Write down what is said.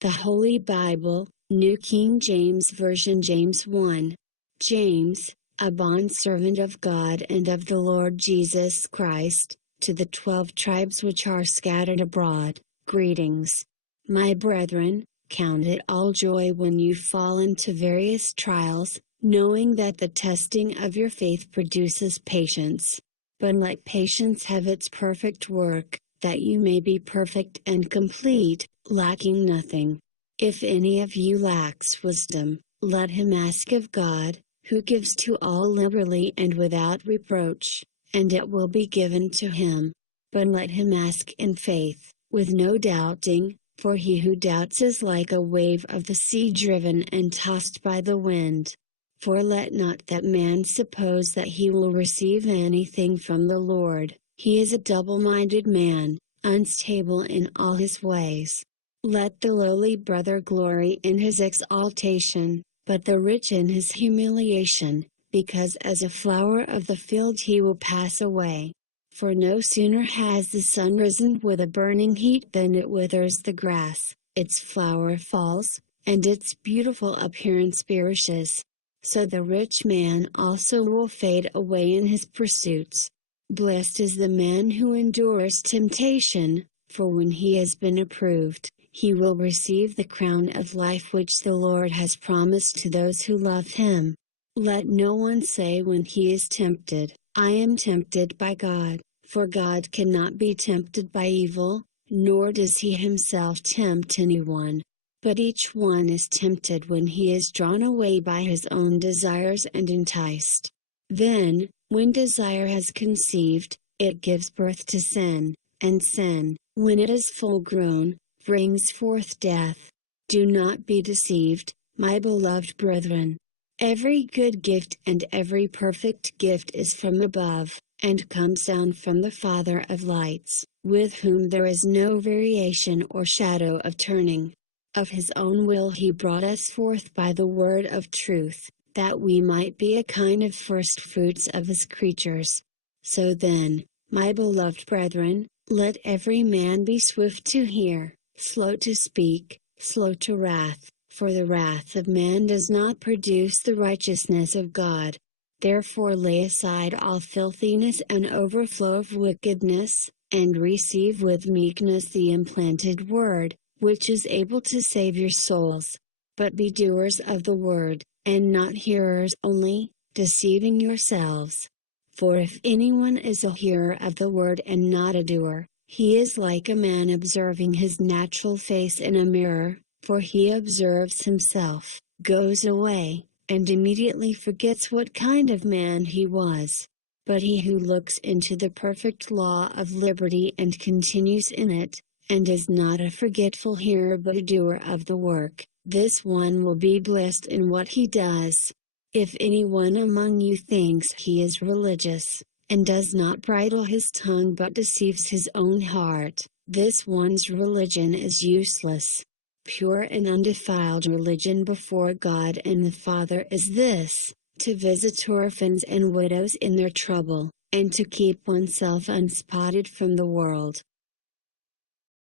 The Holy Bible, New King James Version, James 1. James, a bondservant of God and of the Lord Jesus Christ, to the 12 tribes which are scattered abroad, greetings. My brethren, count it all joy when you fall into various trials, knowing that the testing of your faith produces patience. But let patience have its perfect work, that you may be perfect and complete, lacking nothing. If any of you lacks wisdom, let him ask of God, who gives to all liberally and without reproach, and it will be given to him. But let him ask in faith, with no doubting, for he who doubts is like a wave of the sea driven and tossed by the wind. For let not that man suppose that he will receive anything from the Lord. He is a double-minded man, unstable in all his ways. Let the lowly brother glory in his exaltation, but the rich in his humiliation, because as a flower of the field he will pass away. For no sooner has the sun risen with a burning heat than it withers the grass, its flower falls, and its beautiful appearance perishes. So the rich man also will fade away in his pursuits. Blessed is the man who endures temptation, for when he has been approved, he will receive the crown of life which the Lord has promised to those who love him. Let no one say when he is tempted, I am tempted by God, for God cannot be tempted by evil, nor does he himself tempt anyone. But each one is tempted when he is drawn away by his own desires and enticed. Then, when desire has conceived, it gives birth to sin, and sin, when it is full grown, brings forth death. Do not be deceived, my beloved brethren. Every good gift and every perfect gift is from above, and comes down from the Father of lights, with whom there is no variation or shadow of turning. Of his own will he brought us forth by the word of truth, that we might be a kind of first fruits of his creatures. So then, my beloved brethren, let every man be swift to hear, slow to speak, slow to wrath, for the wrath of man does not produce the righteousness of God. Therefore lay aside all filthiness and overflow of wickedness, and receive with meekness the implanted word, which is able to save your souls. But be doers of the word, and not hearers only, deceiving yourselves. For if anyone is a hearer of the word and not a doer, he is like a man observing his natural face in a mirror, for he observes himself, goes away, and immediately forgets what kind of man he was. But he who looks into the perfect law of liberty and continues in it, and is not a forgetful hearer but a doer of the work, this one will be blessed in what he does. If anyone among you thinks he is religious, and does not bridle his tongue but deceives his own heart, this one's religion is useless. Pure and undefiled religion before God and the Father is this, to visit orphans and widows in their trouble, and to keep oneself unspotted from the world.